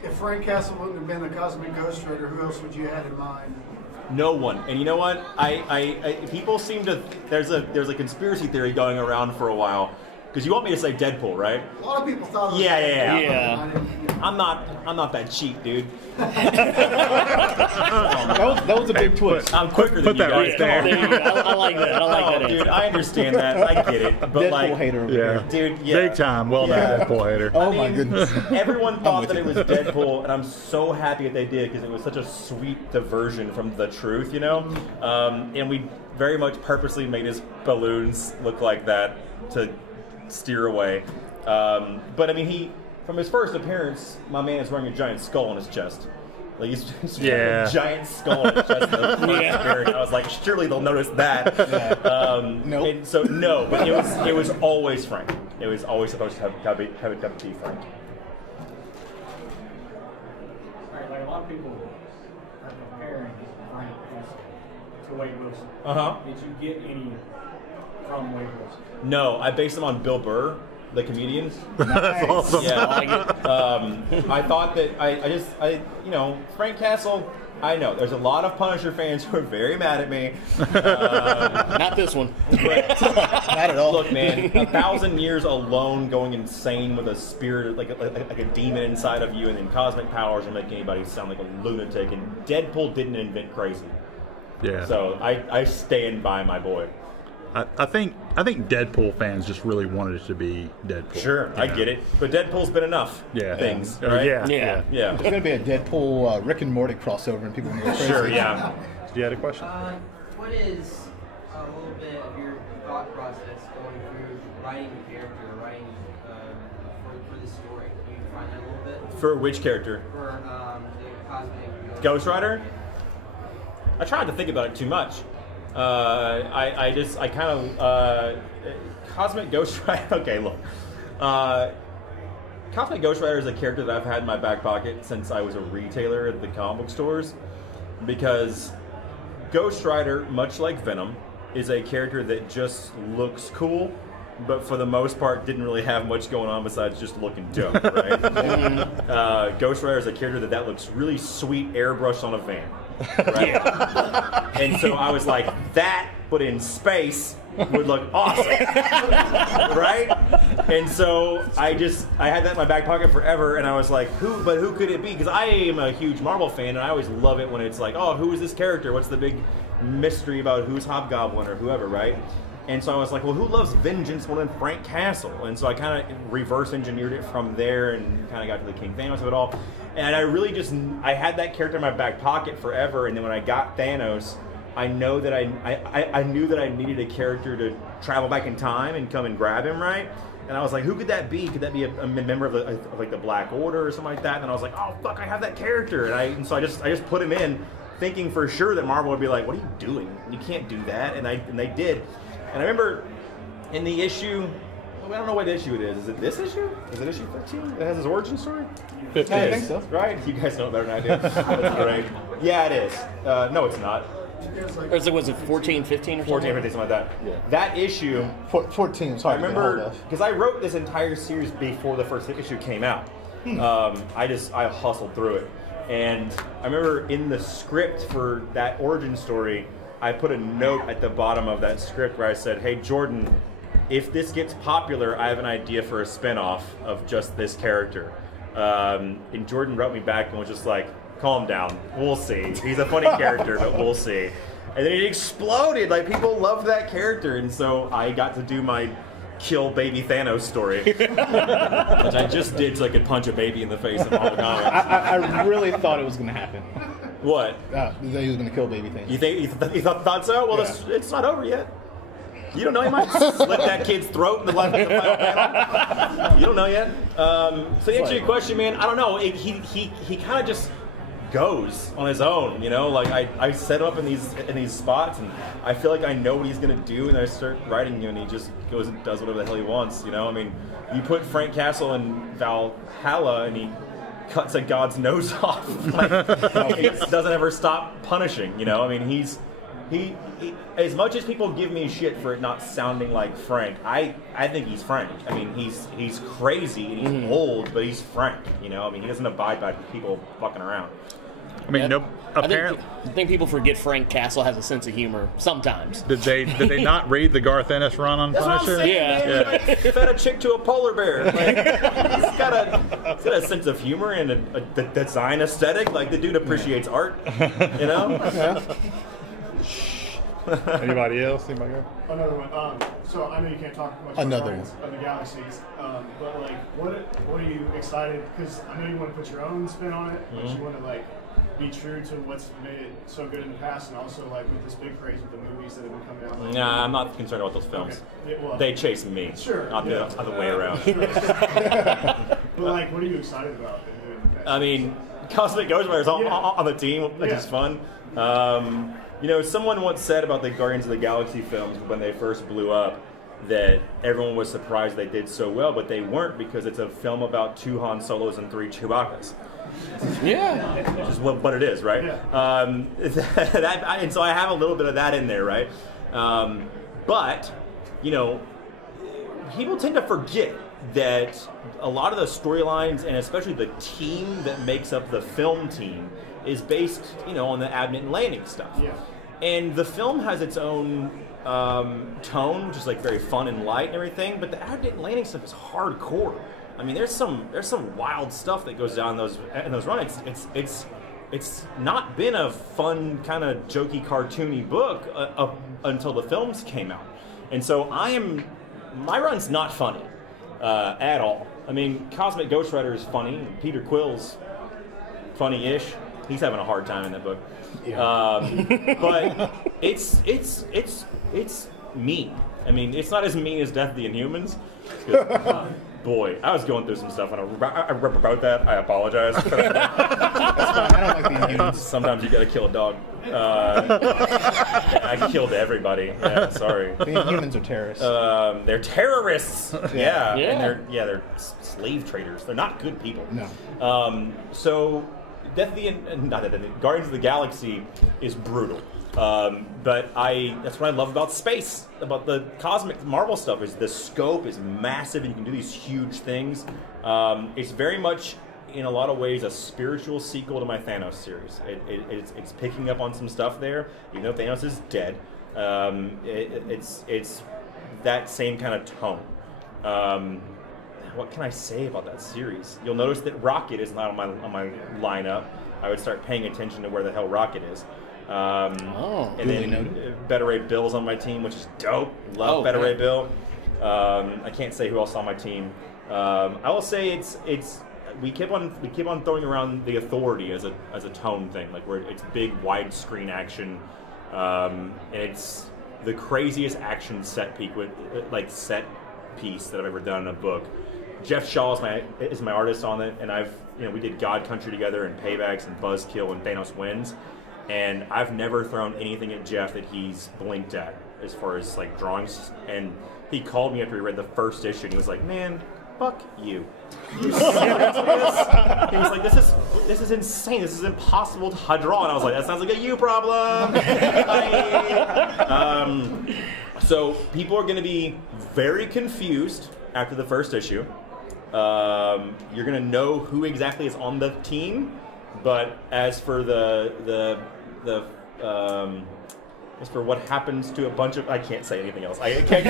If Frank Castle wouldn't have been the Cosmic Ghost Rider, who else would you have in mind? No one. And you know what? People seem to. There's a conspiracy theory going around for a while, because you want me to say Deadpool, right? A lot of people thought. Yeah. I didn't, I'm not that cheap, dude. that was a big twist. I'm quicker than Put you that guys. right there. I like that. I like that. Dude, I understand that. I get it. But Deadpool like, hater over Yeah. here. dude, yeah. Big time. Well done, Deadpool hater. Oh I my mean, goodness. Everyone thought that it was Deadpool, and I'm so happy that they did because it was such a sweet diversion from the truth, you know? And we very much purposely made his balloons look like that to steer away. But I mean, from his first appearance, my man is wearing a giant skull on his chest. Like he's wearing a giant skull on his chest in the first appearance. I was like, surely they'll notice that. Nope. And so no, but it was always Frank. It was always supposed to have a cup of tea, Frank. Right, like a lot of people are comparing Frank to Wade Wilson. Did you get any from Wade Wilson? No, I based them on Bill Burr, the comedian. That's awesome. Yeah, I thought that Frank Castle. I know there's a lot of Punisher fans who are very mad at me. Not this one. But Not at all. look, man, 1,000 years alone, going insane with a spirit, like a demon inside of you, and then cosmic powers will make anybody sound like a lunatic. And Deadpool didn't invent crazy. Yeah. So I stand by my boy. I think Deadpool fans just really wanted it to be Deadpool. Sure, I get it. But Deadpool's been enough things, right? Yeah. Yeah. There's going to be a Deadpool Rick and Morty crossover, and people are going to go crazy. Sure, yeah. You had a question? What is a little bit of your thought process going through writing the character, writing for the story? Can you find that a little bit? For which character? For the Cosmic Ghost Rider? I tried to think about it too much. Cosmic Ghost Rider. Okay, look. Cosmic Ghost Rider is a character that I've had in my back pocket since I was a retailer at the comic book stores, because Ghost Rider, much like Venom, is a character that just looks cool, but for the most part didn't really have much going on besides just looking dope, right? Ghost Rider is a character that looks really sweet, airbrushed on a van. Right? Yeah. And so I was like, that, but in space, would look awesome. Right? And so I had that in my back pocket forever, and I was like, who could it be? Because I am a huge Marvel fan, and I always love it when it's like, oh, who is this character? What's the big mystery about who's Hobgoblin or whoever, right? And so I was like, well, who loves vengeance more than Frank Castle? And so I kind of reverse engineered it from there and kind of got to the King Thanos of it all. And I really I had that character in my back pocket forever. And then when I got Thanos, I knew that I needed a character to travel back in time and come and grab him, right? And I was like, who could that be? Could that be a member of the Black Order or something like that? And then I was like, oh fuck, I have that character. And so I just put him in, thinking for sure that Marvel would be like, what are you doing? You can't do that. And they did. And I remember in the issue, I don't know what issue it is. Is it this issue? Is it issue 15? It has his origin story? 15. I think so. Right? You guys know better than I do. That's great. Yeah, it is. No, it's not. Was it 14, 15 or something? 14, 15, something like that. Yeah. That issue... 14, I sorry. remember, because I wrote this entire series before the first issue came out. I hustled through it. And I remember in the script for that origin story, I put a note at the bottom of that script where I said, hey, Jordan, if this gets popular, I have an idea for a spinoff of just this character. And Jordan wrote me back and was just like, calm down, we'll see. He's a funny character, but we'll see. And then it exploded. Like, people loved that character. And so I got to do my kill baby Thanos story, which I just did so I could punch a baby in the face of all the comics. I really thought it was going to happen. What? That he was going to kill baby thing. You think you thought so? Well, Yeah. it's not over yet. You don't know. He might slit that kid's throat in the final panel. You don't know yet. So to answer your question, man, I don't know. He kind of just goes on his own, you know. Like I set him up in these spots, and I feel like I know what he's gonna do, and I start writing you, and he just goes and does whatever the hell he wants, you know. I mean, you put Frank Castle in Valhalla, and he cuts a god's nose off. Like, he doesn't ever stop punishing, you know. I mean, he as much as people give me shit for it not sounding like Frank, I think he's Frank. I mean, he's crazy and he's old, but he's Frank, you know. I mean, he doesn't abide by people fucking around. I mean, no. Apparently, I think people forget Frank Castle has a sense of humor sometimes. Did they not read the Garth Ennis run on Punisher? That's what I'm saying, man. Like, fed a chick to a polar bear. Like, he's got a sense of humor and a design aesthetic. Like, the dude appreciates art. You know. Anybody else? Anybody else? Another one. So I know you can't talk much about Guardians of the Galaxies, but like, what are you excited? Because I know you want to put your own spin on it, but you want to like be true to what's made it so good in the past, and also like with this big craze with the movies that have been coming out. Like, nah, I'm not concerned about those films. Okay. Yeah, well, they chase me. Sure. Not the other way around. Sure. But like, what are you excited about? I mean, Cosmic Ghost Riders on the team, which is fun. You know, someone once said about the Guardians of the Galaxy films when they first blew up that everyone was surprised they did so well, but they weren't, because it's a film about 2 Han Solos and 3 Chewbaccas. Yeah. Which is what it is, right? Yeah. And so I have a little bit of that in there, right? But, you know, people tend to forget that a lot of the storylines, and especially the team that makes up the film team, is based, you know, on the Abnett and Lanning stuff. Yeah. And the film has its own tone, which is like very fun and light and everything, but the Abnett and Lanning stuff is hardcore. I mean, there's some wild stuff that goes down in those runs. It's not been a fun kind of jokey, cartoony book up until the films came out, and so my run's not funny at all. I mean, Cosmic Ghost Rider is funny. Peter Quill's funny-ish. He's having a hard time in that book, but it's mean. I mean, it's not as mean as Death of the Inhumans. Boy, I was going through some stuff, and I wrote that. I apologize. That's fine. I don't like the Inhumans. Sometimes you got to kill a dog. I killed everybody. Yeah, sorry. The Inhumans are terrorists. They're terrorists. Yeah. And Yeah. they're slave traders. They're not good people. No. So, Guardians of the Galaxy is brutal. But that's what I love about space, about the cosmic Marvel stuff, is the scope is massive and you can do these huge things. It's very much, in a lot of ways, a spiritual sequel to my Thanos series. It's picking up on some stuff there, even though Thanos is dead. It's that same kind of tone. What can I say about that series? You'll notice that Rocket is not on my lineup. I would start paying attention to where the hell Rocket is. And then Beta Ray Bill's on my team, which is dope. Love Beta Ray Bill. I can't say who else on my team. I will say it's we keep on throwing around the Authority as a tone thing, like where it's big widescreen action, and it's the craziest action set piece that I've ever done in a book. Jeff Shaw is my artist on it, and we did God Country together, and Paybacks, and Buzzkill, and Thanos Wins. And I've never thrown anything at Jeff that he's blinked at as far as like drawings. And he called me after he read the first issue and he was like, "Man, fuck you." You serious with this? He was like, "This is insane. This is impossible to draw." And I was like, "That sounds like a you problem." So people are going to be very confused after the first issue. You're going to know who exactly is on the team. But as for as for what happens to a bunch of, I can't say anything else. I can't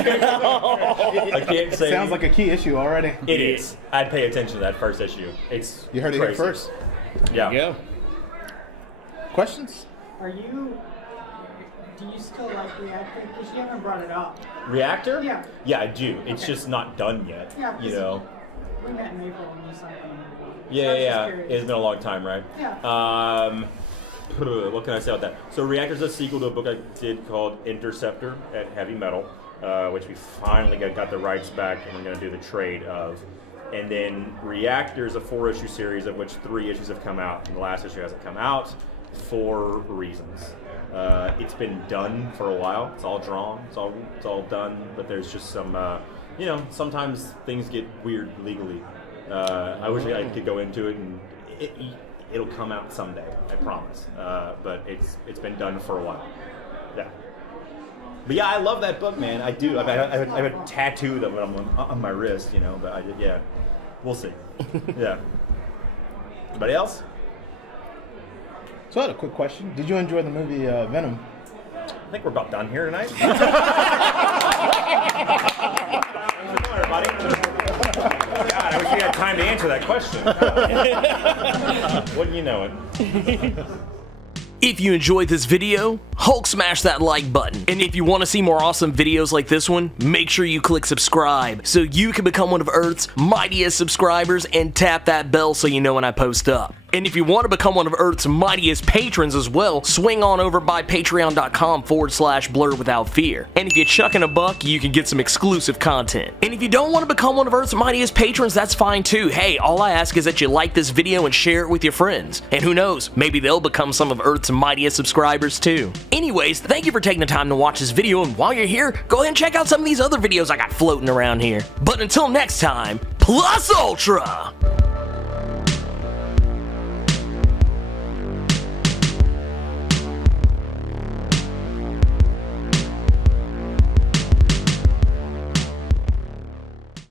say. Sounds like a key issue already. It is. I'd pay attention to that first issue. You heard it here first. Yeah. Yeah. Questions? Do you still like Reactor? Because you haven't brought it up. Reactor? Yeah. Yeah, I do. It's just not done yet. Yeah. You know. We met in April and you signed up. Yeah. It's been a long time, right? Yeah. What can I say about that? So Reactor's a sequel to a book I did called Interceptor at Heavy Metal, which we finally got the rights back and we're going to do the trade of. And then Reactor is a 4-issue series of which 3 issues have come out, and the last issue hasn't come out for reasons. It's been done for a while. It's all drawn. It's all done. But there's just some, sometimes things get weird legally. I wish I could go into it, and it'll come out someday. I promise. But it's been done for a while. Yeah. But yeah, I love that book, man. I do. I have a tattoo of it on my wrist, But we'll see. Yeah. Anybody else? So I had a quick question. Did you enjoy the movie Venom? I think we're about done here tonight. Everybody. God, I wish we had time to answer that question. Wouldn't you know it? If you enjoyed this video, Hulk smash that like button. And if you want to see more awesome videos like this one, make sure you click subscribe so you can become one of Earth's mightiest subscribers and tap that bell so you know when I post up. And if you want to become one of Earth's mightiest patrons as well, swing on over by patreon.com/Blerd Without Fear. And if you chuck in a buck, you can get some exclusive content. And if you don't want to become one of Earth's mightiest patrons, that's fine too. Hey, all I ask is that you like this video and share it with your friends. And who knows, maybe they'll become some of Earth's mightiest subscribers too. Anyways, thank you for taking the time to watch this video, and while you're here, go ahead and check out some of these other videos I got floating around here. But until next time, Plus Ultra!